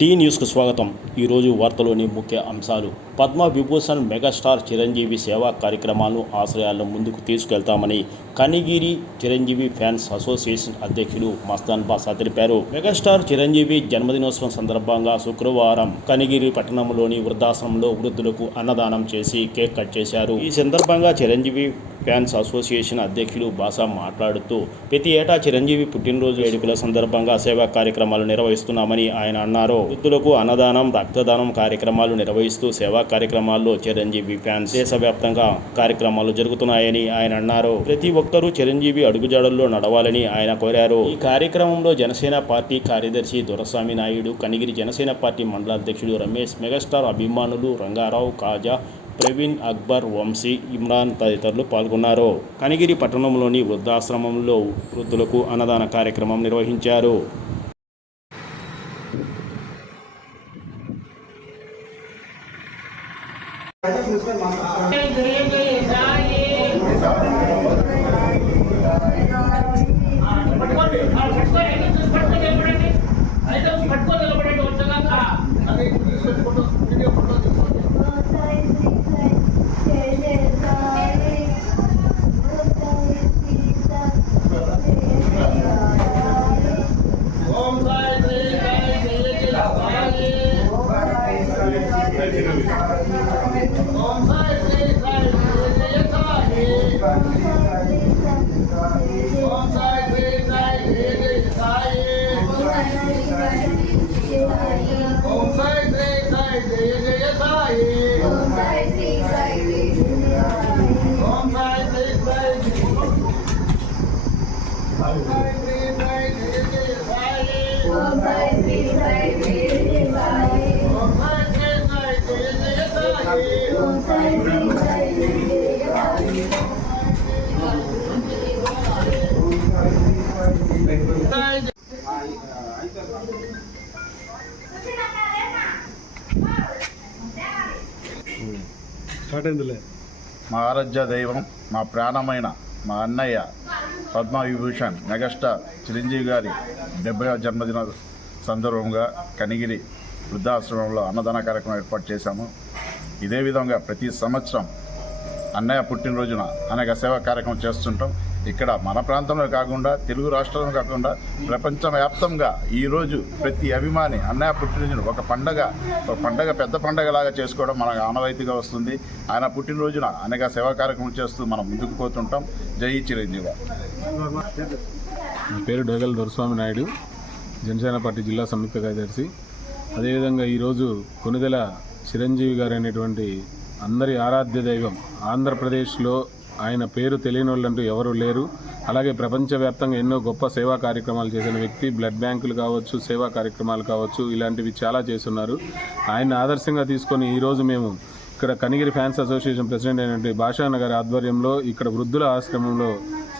Tea న్యూస్కు స్వాగతం. ఈరోజు వార్తలోని ముఖ్య అంశాలు. పద్మ విభూషణ్ మెగాస్టార్ చిరంజీవి సేవా కార్యక్రమాలను ఆశ్రయాలను ముందుకు తీసుకెళ్తామని కనిగిరి చిరంజీవి ఫ్యాన్స్ అసోసియేషన్ అధ్యక్షులు మస్తాన్ బాషా తెలిపారు. మెగాస్టార్ చిరంజీవి జన్మదినోత్సవం సందర్భంగా శుక్రవారం కనిగిరి పట్టణంలోని వృద్ధాశ్రమంలో వృద్ధులకు అన్నదానం చేసి కేక్ కట్ చేశారు. ఈ సందర్భంగా చిరంజీవి ఫ్యాన్స్ అసోసియేషన్ అధ్యక్షులు బాషా మాట్లాడుతూ ప్రతి ఏటా చిరంజీవి పుట్టినరోజు వేడుకల సందర్భంగా సేవా కార్యక్రమాలు నిర్వహిస్తున్నామని ఆయన అన్నారు. వృద్ధులకు అన్నదానం, రక్తదానం కార్యక్రమాలు నిర్వహిస్తూ సేవా కార్యక్రమాల్లో చిరంజీవి ఫ్యాన్స్ దేశవ్యాప్తంగా కార్యక్రమాలు జరుగుతున్నాయని ఆయన అన్నారు. ప్రతి ఒక్కరూ చిరంజీవి అడుగుజాడల్లో నడవాలని ఆయన కోరారు. ఈ కార్యక్రమంలో జనసేన పార్టీ కార్యదర్శి దొరస్వామి నాయుడు, కనిగిరి జనసేన పార్టీ మండల అధ్యక్షుడు రమేష్, మెగాస్టార్ అభిమానులు రంగారావు, కాజా, ప్రవీణ్, అక్బర్, వంశీ, ఇమ్రాన్ తదితరులు పాల్గొన్నారు. కనిగిరి పట్టణంలోని వృద్ధాశ్రమంలో వృద్ధులకు అన్నదాన కార్యక్రమం నిర్వహించారు. మా ఆరాధ్య దైవం, మా ప్రాణమైన మా అన్నయ్య పద్మ విభూషణ్ మెగాస్టార్ చిరంజీవి గారి 70వ జన్మదిన సందర్భంగా కనిగిరి వృద్ధాశ్రమంలో అన్నదాన కార్యక్రమం ఏర్పాటు చేశాము. ఇదే విధంగా ప్రతి సంవత్సరం అన్నయ్య పుట్టినరోజున అనేక సేవా కార్యక్రమం చేస్తుంటాం. ఇక్కడ మన ప్రాంతంలో కాకుండా, తెలుగు రాష్ట్రంలో కాకుండా ప్రపంచవ్యాప్తంగా ఈరోజు ప్రతి అభిమాని అన్నయ్య పుట్టినరోజున ఒక పండగ పెద్ద పండగలాగా చేసుకోవడం మన ఆనవాయితీగా వస్తుంది. ఆయన పుట్టినరోజున అనేక సేవా కార్యక్రమం చేస్తూ మనం ముందుకు పోతుంటాం. జై చిరంజీవి. నా పేరు డోగల్ దొరస్వామి నాయుడు, జనసేన పార్టీ జిల్లా సంయుక్త కార్యదర్శి. అదేవిధంగా ఈరోజు కొనుగోల చిరంజీవి గారు అనేటువంటి అందరి ఆరాధ్య దైవం. ఆంధ్రప్రదేశ్లో ఆయన పేరు తెలియని వాళ్ళంటూ ఎవరు లేరు. అలాగే ప్రపంచవ్యాప్తంగా ఎన్నో గొప్ప సేవా కార్యక్రమాలు చేసిన వ్యక్తి. బ్లడ్ బ్యాంకులు కావచ్చు, సేవా కార్యక్రమాలు కావచ్చు, ఇలాంటివి చాలా చేస్తున్నారు. ఆయన ఆదర్శంగా తీసుకొని ఈరోజు మేము ఇక్కడ కనిగిరి ఫ్యాన్స్ అసోసియేషన్ ప్రెసిడెంట్ అయినటువంటి బాషా గారి ఆధ్వర్యంలో ఇక్కడ వృద్ధుల ఆశ్రమంలో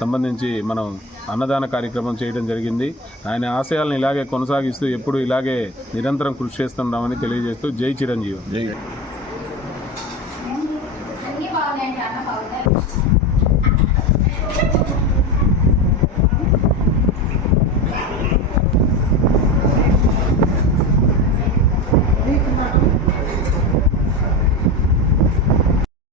సంబంధించి మనం అన్నదాన కార్యక్రమం చేయడం జరిగింది. ఆయన ఆశయాలను ఇలాగే కొనసాగిస్తూ ఎప్పుడు ఇలాగే నిరంతరం కృషి చేస్తున్నామని తెలియజేస్తూ జై చిరంజీవి. జై.